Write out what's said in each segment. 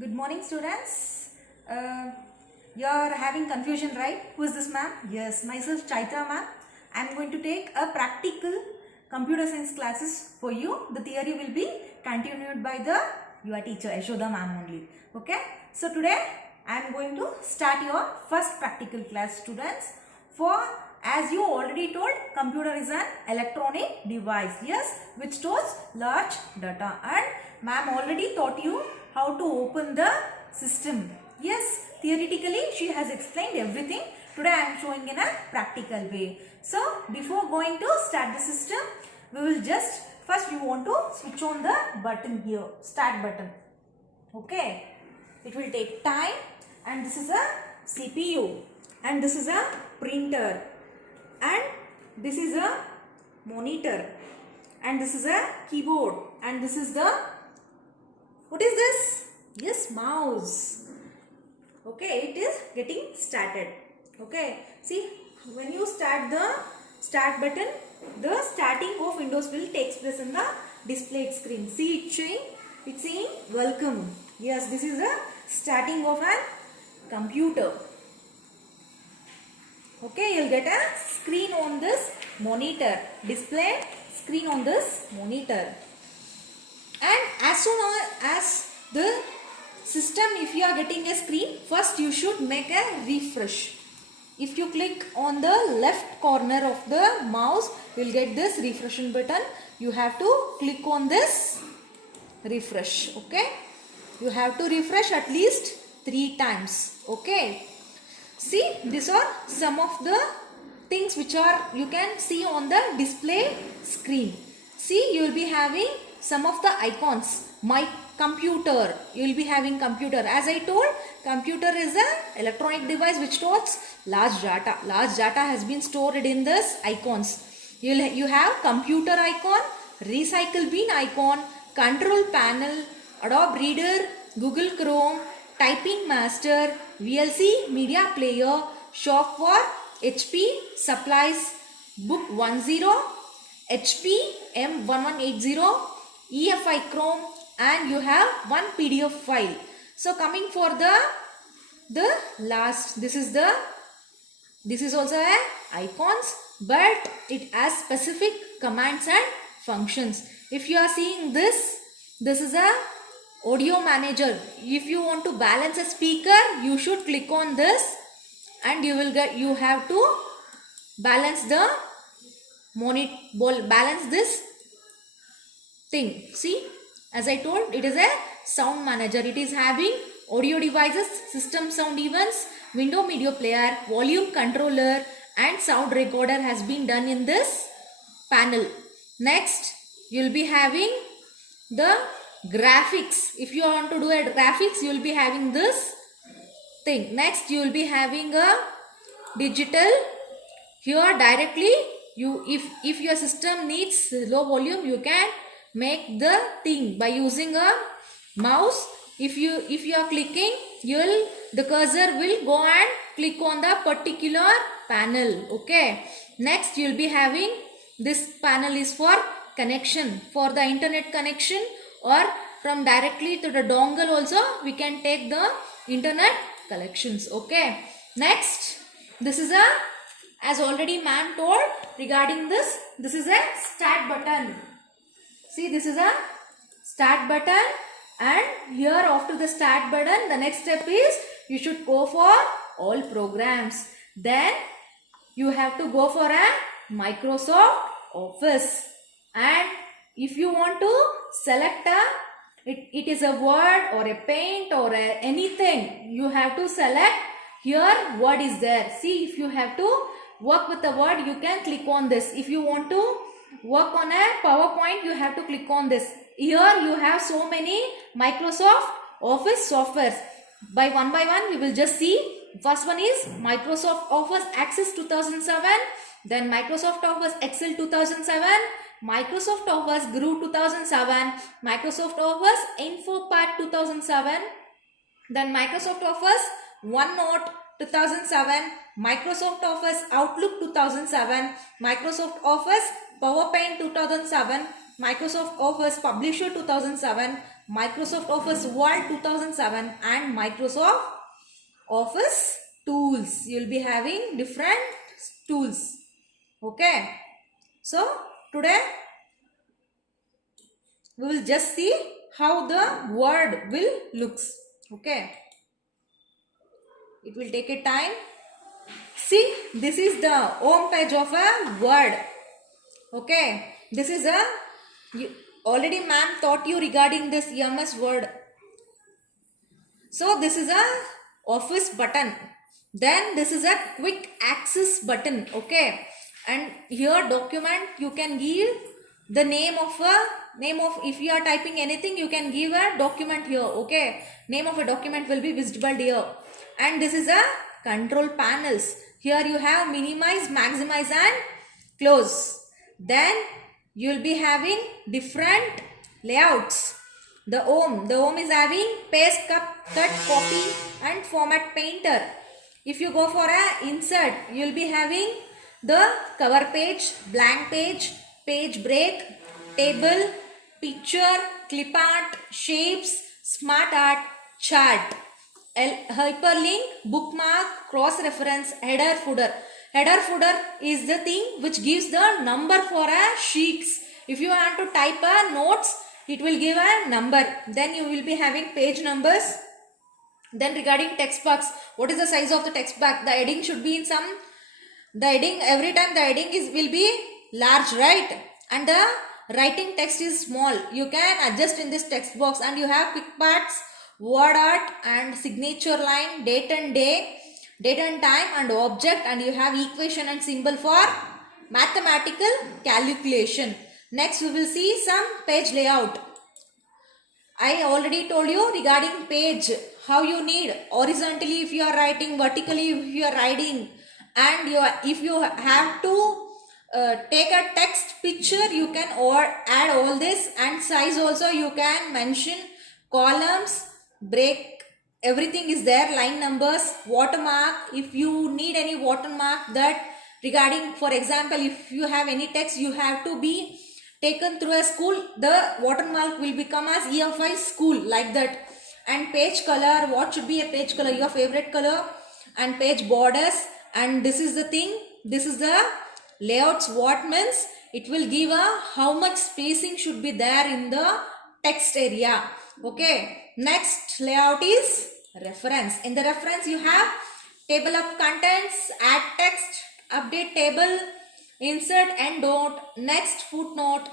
Good morning, students. You are having confusion, right? Who is this ma'am? Yes, myself Chaitra ma'am. I am going to take a practical computer science classes for you. The theory will be continued by your teacher Yashoda ma'am only. Okay. So today I am going to start your first practical class, students. For as you already told, computer is an electronic device, yes, which stores large data, and ma'am already taught you how to open the system. Yes, theoretically she has explained everything. Today I am showing in a practical way. So before going to start the system, we will just first you want to switch on the button here, start button. Okay, it will take time, and this is a CPU, and this is a printer, and this is a monitor, and this is a keyboard, and this is the, what is this? Yes, mouse. Okay, it is getting started. Okay, see, when you start the start button, the starting of Windows will take place in the displayed screen. See, it's saying welcome. Yes, this is the starting of a computer. Okay, you'll get a screen on this monitor, display screen on this monitor. And as soon as the system, if you are getting a screen, first you should make a refresh. If you click on the left corner of the mouse, you will get this refreshing button. You have to click on this refresh. Okay, you have to refresh at least 3 times. Okay, see, these are some of the things which are you can see on the display screen. See, you will be having some of the icons. My computer, you will be having computer. As I told, computer is an electronic device which stores large data. Large data has been stored in this icons. You have computer icon, recycle bin icon, control panel, Adobe Reader, Google Chrome, typing master, VLC media player, shop for HP supplies, book 10, HP M1180, EFI Chrome, and you have one PDF file. So coming for the last, this is also a icons, but it has specific commands and functions. If you are seeing this is a audio manager. If you want to balance a speaker, you should click on this, and you have to balance the balance this thing. See, as I told, it is a sound manager. It is having audio devices, system sound events, window media player, volume controller, and sound recorder has been done in this panel. Next, you will be having the graphics. If you want to do a graphics, you will be having this thing. Next, you will be having a digital. Here directly, if your system needs low volume, you can make the thing by using a mouse. If you are clicking, the cursor will go and click on the particular panel. Okay, next you will be having this panel is for connection, for the internet connection, or from directly to the dongle also we can take the internet connections. Okay, next, this is a, as already ma'am told regarding this is a start button. See, this is a start button, and here after the start button, the next step is you should go for all programs. Then you have to go for a Microsoft Office, and if you want to select it is a Word or a Paint or anything, you have to select here Word is there. See, if you have to work with the Word, you can click on this. If you want to work on a PowerPoint, you have to click on this. Here you have so many Microsoft Office softwares. By one, we will just see. First one is Microsoft Office Access 2007, then Microsoft Office Excel 2007, Microsoft Office GRU 2007, Microsoft Office InfoPad 2007, then Microsoft Office OneNote 2007, Microsoft Office Outlook 2007, Microsoft Office PowerPoint 2007, Microsoft Office Publisher 2007, Microsoft Office Word 2007 and Microsoft Office tools. You'll be having different tools. Okay. So today we will just see how the word will looks. Okay. It will take a time. See, this is the home page of a Word. Okay. This is a, already ma'am taught you regarding this MS Word. So this is a office button. Then this is a quick access button. Okay. And here document you can give the name of if you are typing anything you can give a document here. Okay. Name of a document will be visible here. And this is a control panels. Here you have minimize, maximize and close. Then you will be having different layouts. The home is having paste, cut, copy and format painter. If you go for a insert, you will be having the cover page, blank page, page break, table, picture, clip art, shapes, smart art, chart, hyperlink, bookmark, cross reference, header, footer. Header footer is the thing which gives the number for a sheets. If you want to type a notes, it will give a number. Then you will be having page numbers. Then regarding text box, what is the size of the text box? The heading should be in some, the heading, every time the heading will be large, right? And the writing text is small. You can adjust in this text box, and you have quick parts, word art and signature line, date and day, date and time and object, and you have equation and symbol for mathematical calculation. Next we will see some page layout. I already told you regarding page, how you need horizontally if you are writing, vertically if you are writing, and if you have to take a text picture, you can add all this, and size also you can mention, columns, break, everything is there, line numbers, watermark, if you need any watermark, that regarding, for example, if you have any text you have to be taken through a school, the watermark will become as EFI school, like that. And page color, what should be a page color, your favorite color, and page borders. And this is the thing, this is the layouts. What means it will give a how much spacing should be there in the text area. Okay, next layout is reference. In the reference you have table of contents, add text, update table, insert endnote, next footnote,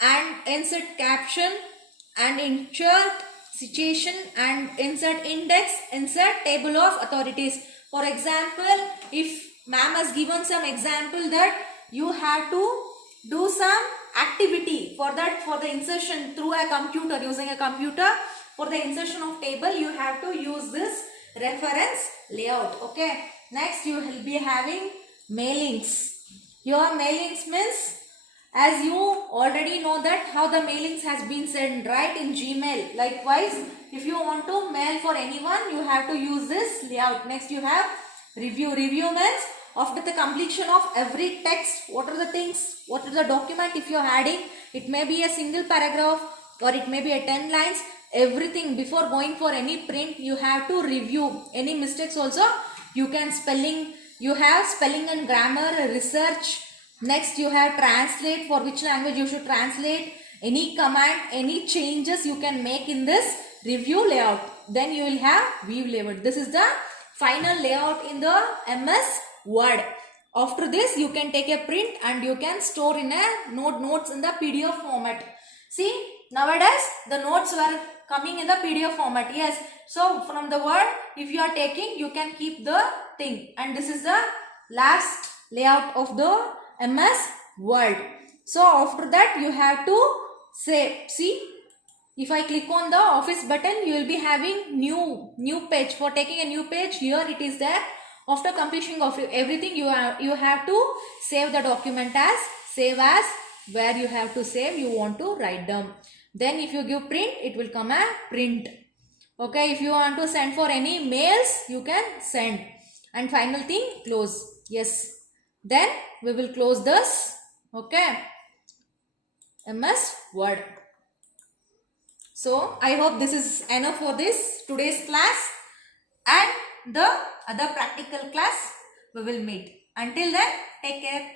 and insert caption, and insert citation, and insert index, insert table of authorities. For example, if ma'am has given some example that you have to do some activity, for that, for the insertion through a computer, using a computer, for the insertion of table you have to use this reference layout. Okay, next you will be having mailings. Your mailings means, as you already know that how the mailings has been sent, right, in Gmail. Likewise, if you want to mail for anyone, you have to use this layout. Next you have review. Review means after the completion of every text, what are the things, what is the document if you are adding, it may be a single paragraph or it may be a 10 lines, everything before going for any print you have to review. Any mistakes also you can spelling, you have spelling and grammar research. Next you have translate, for which language you should translate, any command, any changes you can make in this review layout. Then you will have view layout. This is the final layout in the MS Word. After this you can take a print and you can store in a notes in the PDF format. See, nowadays the notes were coming in the PDF format. Yes, so from the Word, if you are taking, you can keep the thing. And this is the last layout of the MS Word. So after that you have to save. See, if I click on the office button, you will be having new page. For taking a new page, here it is there. After completion of everything, you have to save the document as, save as, where you have to save, you want to write down. Then if you give print, it will come a print. Okay, if you want to send for any mails, you can send. And final thing, close. Yes. Then we will close this. Okay, MS Word. So I hope this is enough for this today's class, and the other practical class we will meet. Until then, take care.